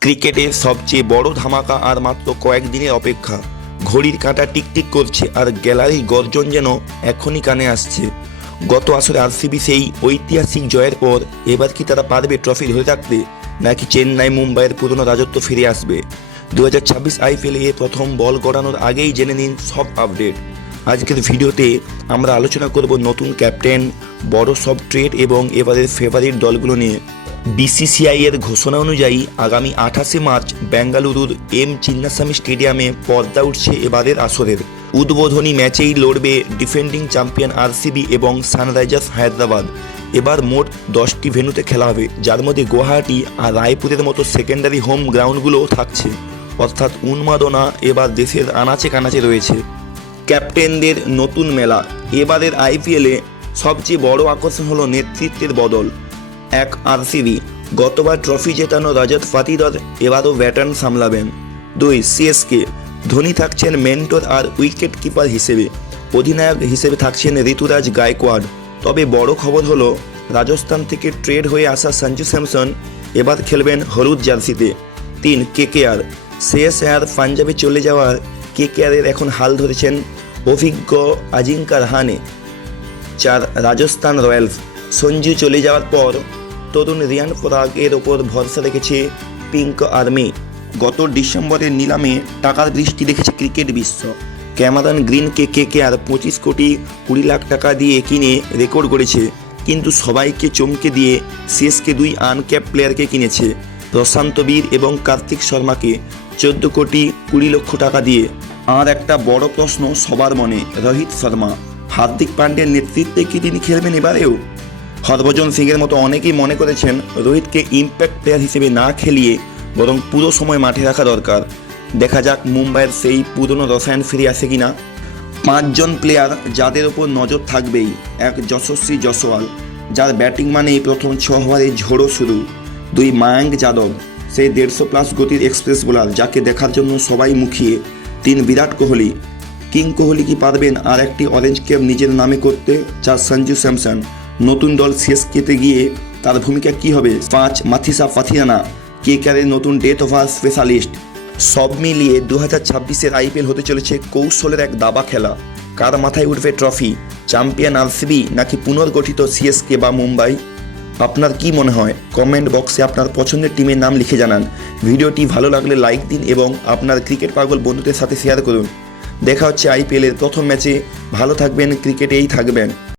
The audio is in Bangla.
ক্রিকেটের সবচেয়ে বড় ধামাকা আর মাত্র কয়েকদিনের অপেক্ষা। ঘড়ির কাঁটা টিকটিক করছে আর গ্যালারির গর্জন যেন এখনই কানে আসছে। গত আসরে আরসিবি সেই ঐতিহাসিক জয়ের পর এবার কি তারা পারবে ট্রফি ধরে রাখতে, নাকি চেন্নাই মুম্বাইয়ের পুরনো রাজত্ব ফিরে আসবে? 2026 আইপিএলে প্রথম বল গড়ানোর আগেই জেনে নিন সব আপডেট। আজকের ভিডিওতে আমরা আলোচনা করব নতুন ক্যাপ্টেন, বড় সব ট্রেড এবং এবারের ফেভারিট দলগুলো নিয়ে। বিসিসিআই এর ঘোষণা অনুযায়ী আগামী 28 মার্চ বেঙ্গালুরুর এম চিন্নাস্বামী স্টেডিয়ামে পর্দা উঠছে এবারের আসরের। উদ্বোধনী ম্যাচেই লড়বে ডিফেন্ডিং চ্যাম্পিয়ন আরসিবি এবং সানরাইজার্স হায়দ্রাবাদ। এবার মোট 10টি ভেন্যুতে খেলা হবে, যার মধ্যে গুয়াহাটি আর রায়পুরের মতো সেকেন্ডারি হোম গ্রাউন্ডগুলোও থাকছে। অর্থাৎ উন্মাদনা এবার দেশের আনাচে কানাচে রয়েছে। ক্যাপ্টেনদের নতুন মেলা। এবারের আইপিএলে সবচেয়ে বড় আকর্ষণ হলো নেতৃত্বের বদল। এক, আরসিবি। গতবার ট্রফি জেতানো রজত পাটিদার এবারও ব্যাটন সামলাবেন। 2, সিএসকে। ধোনি থাকছেন মেন্টর আর উইকেট কিপার হিসেবে। অধিনায়ক হিসেবে থাকছেন ঋতুরাজ গায়কোয়াড়। তবে বড় খবর হলো রাজস্থান থেকে ট্রেড হয়ে আসা সঞ্জু স্যামসন এবার খেলবেন হলুদ জার্সিতে। 3, কেকেআর। শেষ আর পাঞ্জাবে চলে যাওয়ার কেকেআরের এখন হাল ধরেছেন অভিজ্ঞ আজিঙ্কা রাহানে। 4, রাজস্থান রয়্যালস। সঞ্জু চলে যাওয়ার পর তরুণ রিয়ান পরাগের ওপর ভরসা রেখেছে পিঙ্ক আর্মি। গত ডিসেম্বরের নিলামে টাকার বৃষ্টি দেখেছে ক্রিকেট বিশ্ব। ক্যামেরন গ্রিনকে কেকেআর 25 কোটি 20 লাখ টাকা দিয়ে কিনে রেকর্ড করেছে, কিন্তু সবাইকে চমকে দিয়ে সিএসকে 2 আনক্যাপ প্লেয়ারকে কিনেছে, প্রশান্ত বীর এবং কার্তিক শর্মাকে 14 কোটি 20 লক্ষ টাকা দিয়ে। আর একটা বড় প্রশ্ন সবার মনে, রোহিত শর্মা। হার্দিক পান্ডিয়ার নেতৃত্বে কি তিনি খেলবেন এবারেও? হরভজন সিংয়ের মতো অনেকেই মনে করেছেন রোহিতকে ইম্প্যাক্ট প্লেয়ার হিসেবে না খেলিয়ে বরং পুরো সময় মাঠে রাখা দরকার। দেখা যাক মুম্বাইয়ের সেই পুরনো রসায়ন ফিরে আসে কিনা। 5 জন প্লেয়ার যাদের ওপর নজর থাকবেই। 1, যশস্বী জয়সওয়াল, যার ব্যাটিং মানেই প্রথম 6 ওভারে ঝোড়ো শুরু। 2, মায়াঙ্ক যাদব, সেই 150+ গতির এক্সপ্রেস বোলার যাকে দেখার জন্য সবাই মুখিয়ে। 3, বিরাট কোহলি। কিং কোহলি কি পারবেন আর একটি অরেঞ্জ ক্যাপ নিজের নামে করতে? 4, সঞ্জু স্যামসন। নতুন দল সিএসকেতে গিয়ে তার ভূমিকা কি হবে? 5, মাথিসা পাথিয়ানা, কেকেআরের নতুন ডেথ ওভার স্পেশালিস্ট। সব মিলিয়ে 2026-এর আইপিএল হতে চলেছে কৌশলের এক দাবা খেলা। কার মাথায় উঠবে ট্রফি? চ্যাম্পিয়ন আরসিবি নাকি পুনর্গঠিত সিএসকে বা মুম্বাই? আপনার কি মনে হয়? কমেন্ট বক্সে আপনার পছন্দের টিমের নাম লিখে জানান। ভিডিওটি ভালো লাগলে লাইক দিন এবং আপনার ক্রিকেট পাগল বন্ধুদের সাথে শেয়ার করুন। দেখা হচ্ছে আইপিএলের প্রথম ম্যাচে। ভালো থাকবেন, ক্রিকেটেই থাকবেন।